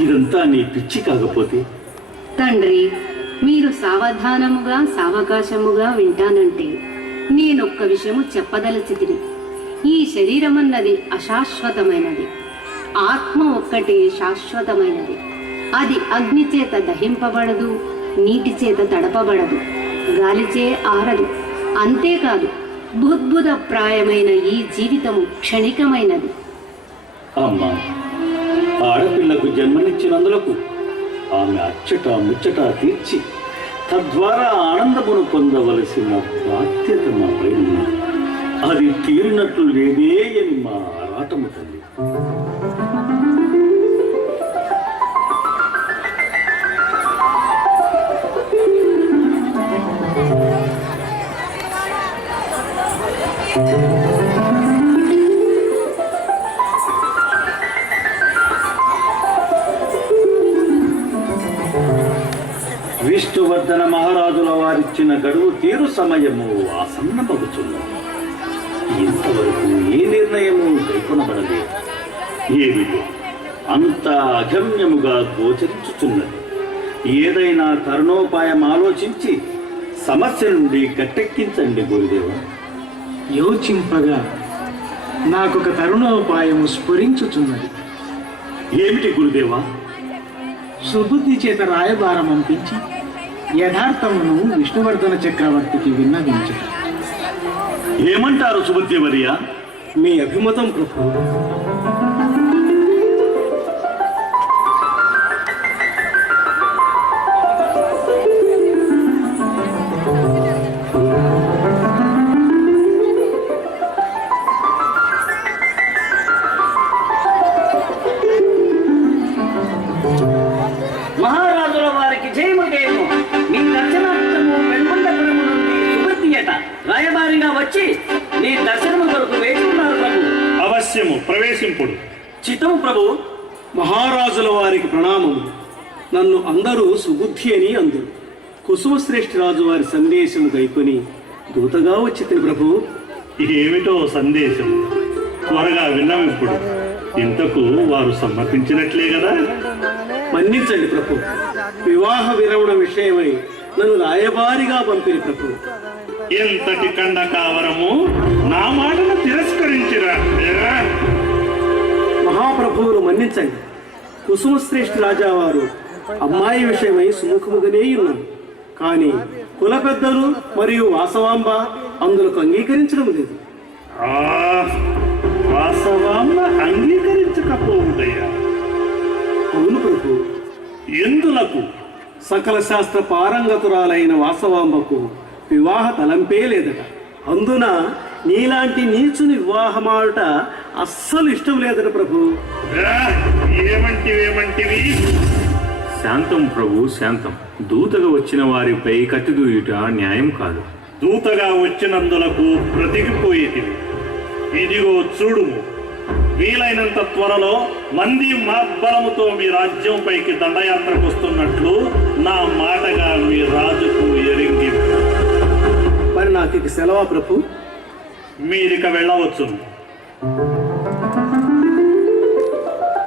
ఇదంతా నీ పిచ్చి కాకపోతే? తండ్రి, మీరు సావధానముగా సావకాశముగా వింటానంటే నేనొక్క విషయము చెప్పదలచితిని. ఈ శరీరమన్నది అశాశ్వతమైనది, ఆత్మ ఒక్కటే శాశ్వతమైనది. అది అగ్ని చేత దహింపబడదు, నీటి చేత తడపబడదు, గాలిచే ఆరదు. అంతేకాదు, బుద్భుతప్రాయమైన ఈ జీవితము క్షణికమైనది. అమ్మా, ఆడపిల్లకు జన్మనిచ్చినందులకు ఆమె అచ్చట ముచ్చట తీర్చి తద్వారా ఆనందమును పొందవలసిన బాధ్యత మాపై ఉన్నది. అది తీరినట్లు లేదే అని మా ఆరాటము తల్లి. విష్ణువర్ధన మహారాజుల వారిచ్చిన గడువు తీరు సమయము ఆసన్నమగుచున్నది. ఇంతవరకు ఏ నిర్ణయము కైకొనబడలేదు. ఏమిటో అంత అగమ్యముగా గోచరించుచున్నది. ఏదైనా తరుణోపాయం ఆలోచించి సమస్య నుండి గట్టెక్కించండి గురుదేవ. యోచింపగా నాకొక తరుణోపాయము స్ఫురించుచున్నది. ఏమిటి గురుదేవా? సుబుద్ధి చేత రాయబారం పంపించి యథార్థమును విష్ణువర్ధన చక్రవర్తికి విన్నవించు. ఏమంటారు సుబుద్ధివర్య? మీ అభిమతం ప్రభు. మహారాజుల వారికి జయము జయము. మీ దర్శనార్థము వెల్గొండపురము నుండి సుబుద్ధియట రాయబారిగా వచ్చి నీ దర్శనము కొరకు వేచి ఉన్నారు ప్రభు. అవశ్యము ప్రవేశింపుడు. చిత్తము ప్రభు. మహారాజుల వారికి ప్రణామము. నన్ను అందరూ సుబుద్ధి అని అందరు. కుసుమశ్రేష్ఠ రాజు వారి సందేశము గైకొని దూతగా వచ్చింది ప్రభు. ఏమిటో సందేశం? త్వరగా విన్నవింపుడు. ఇంతకు వారు సమ్మతించినట్లే కదా? మన్నించండి ప్రభు. వివాహ విరమణ విషయమై నన్ను రాయబారిగా పంపిణీ ప్రభు. ఎంతటి కండకావరము నా మాటను తిరస్కరించిరా? మహాప్రభువును మన్నించండి. కుసుమశ్రేష్ఠ రాజా వారు అమ్మాయి విషయమై సుముఖముగానే ఉన్నారు. కానీ కుల పెద్దలు మరియు వాసవాంబ అందులకు అంగీకరించడం లేదు. వాసవాంబ అంగీకరించకపోవుదయ్యా? అవును ప్రభు. ఎందులకు? సకల శాస్త్ర పారంగతురాలైన వాసవాంబకు వివాహ తలంపే లేదట. అందున నీలాంటి నీచుని వివాహమాడుట అస్సలు ఇష్టం లేదట ప్రభు. ఏమంటివి? శాంతం ప్రభు, శాంతం. దూతగా వచ్చిన వారిపై కత్తిదూయుట న్యాయం కాదు. దూతగా వచ్చినందులకు బ్రతికిపోయేది. ఇదిగో చూడుము, వీలైనంత త్వరలో మంది బలముతో మీ రాజ్యంపైకి దండయాత్రకు వస్తున్నట్లు నా మాటగా మీ రాజుకు ఎరింగి. మరి నాకు ఇక సెలవా ప్రభు? మీరిక వెళ్ళవచ్చు.